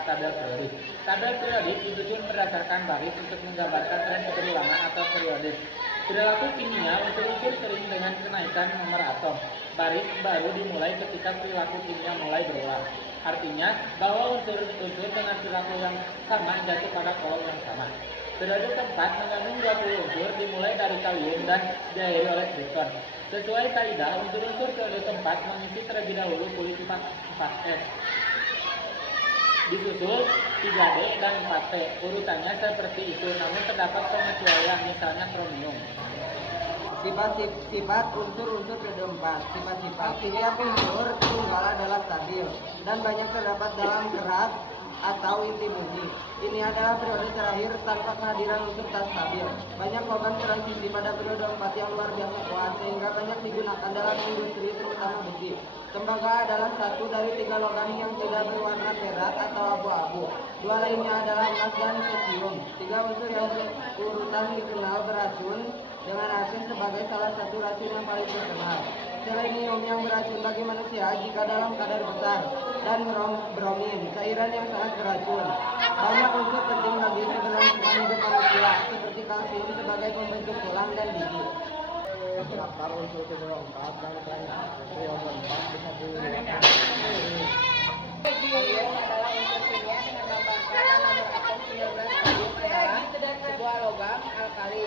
berupa tabel periodik. Tabel periodik disusun berdasarkan baris untuk menggambarkan tren berulangan atau periodik. Perilaku kimia unsur-unsur sering dengan kenaikan nomor atom. Baris baru dimulai ketika perilaku kimia mulai berulang. Artinya bahwa unsur-unsur dengan perilaku yang sama jatuh pada kolom yang sama. Periode keempat mengandung 20 unsur dimulai dari kalium dan diakhiri oleh kripton. Sesuai kaidah, unsur-unsur periode keempat mengisi terlebih dahulu kulit 4S. Disusul 3D dan 4P. Urutannya seperti itu, namun terdapat pengecualian, misalnya kromium. Sifat unsur-unsur periode 4. Sifat-sifat setiap unsur tunggal adalah stabil dan banyak terdapat dalam keras atau inti bumi. Ini adalah periode terakhir tanpa kehadiran unsur tak stabil. Banyak logam transisi pada periode 4 yang luar biasa kuat sehingga banyak digunakan dalam industri terutama besi. Tembaga adalah satu dari 3 logam yang tidak berwarna perak atau abu-abu. 2 lainnya adalah emas dan cesium. 3 unsur yang berurutan dikenal beracun dengan arsen sebagai salah satu racun yang paling terkenal. Selenium yang beracun bagi manusia jika dalam kadar besar, dan bromin, cairan yang sangat beracun. Banyak unsur penting bagi keberlangsungan hidup manusia, seperti kalsium sebagai pembentuk tulang dan gigi. Daftar unsur periode 4 dan periode 4 bisa dilihat. Kalium adalah unsur kimia dengan lambang K dan nomor atom 19. Kalium adalah sebuah logam alkali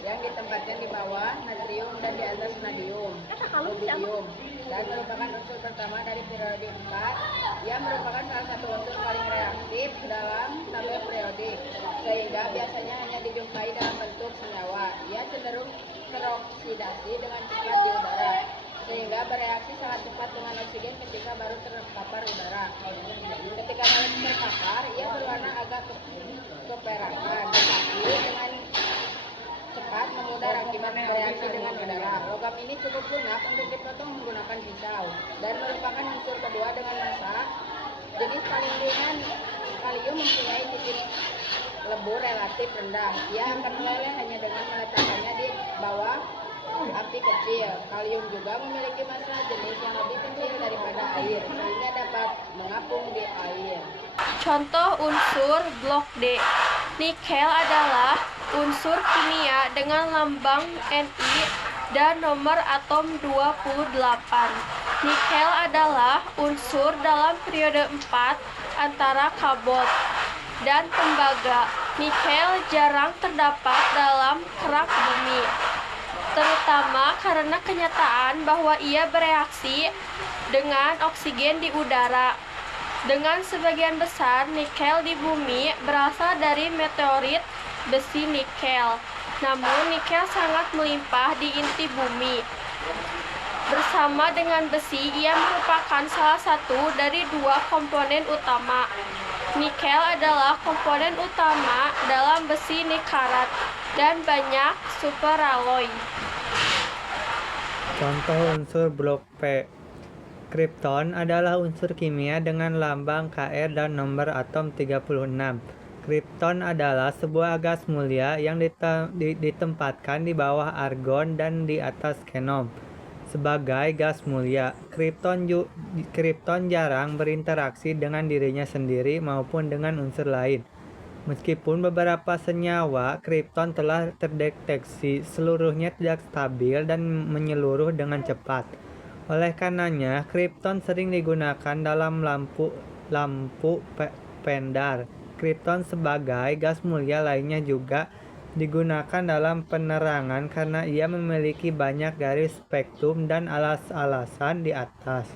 yang ditempatkan di bawah natrium dan di atas rubidium, dan merupakan unsur pertama dari periode 4 yang merupakan salah satu unsur paling reaktif dalam tabel periodik, sehingga biasanya hanya dijumpai dalam bentuk senyawa. Ia cenderung teroksidasi dengan cepat di udara, sehingga bereaksi sangat cepat dengan oksigen ketika baru terpapar udara. Ketika baru terpapar, ia berwarna agak keperakan, tetapi dengan cepat memudar akibat bereaksi dengan udara. Logam ini cukup lunak untuk dipotong menggunakan pisau dan merupakan unsur kedua dengan massa. Jenis paling ringan kalium mempunyai titik lebur relatif rendah. Ia akan meleleh hanya dengan meletakkannya di bawah api kecil. Kalium juga memiliki massa jenis yang lebih kecil daripada air, sehingga dapat mengapung di air. Contoh unsur blok D. Nikel adalah unsur kimia dengan lambang Ni dan nomor atom 28. Nikel adalah unsur dalam periode 4 antara kabot dan tembaga. Nikel jarang terdapat dalam kerak bumi, terutama karena kenyataan bahwa ia bereaksi dengan oksigen di udara. Dengan sebagian besar nikel di bumi berasal dari meteorit besi nikel. Namun nikel sangat melimpah di inti bumi. Bersama dengan besi, ia merupakan salah satu dari 2 komponen utama. Nikel adalah komponen utama dalam besi nikarat dan banyak superalloy. Contoh unsur blok P. Kripton adalah unsur kimia dengan lambang Kr dan nomor atom 36. Kripton adalah sebuah gas mulia yang ditempatkan di bawah argon dan di atas xenon. Sebagai gas mulia, kripton jarang berinteraksi dengan dirinya sendiri maupun dengan unsur lain. Meskipun beberapa senyawa kripton telah terdeteksi, seluruhnya tidak stabil dan menyeluruh dengan cepat. Oleh karenanya, kripton sering digunakan dalam lampu pendar. Kripton sebagai gas mulia lainnya juga digunakan dalam penerangan karena ia memiliki banyak garis spektrum dan alas-alasan di atas.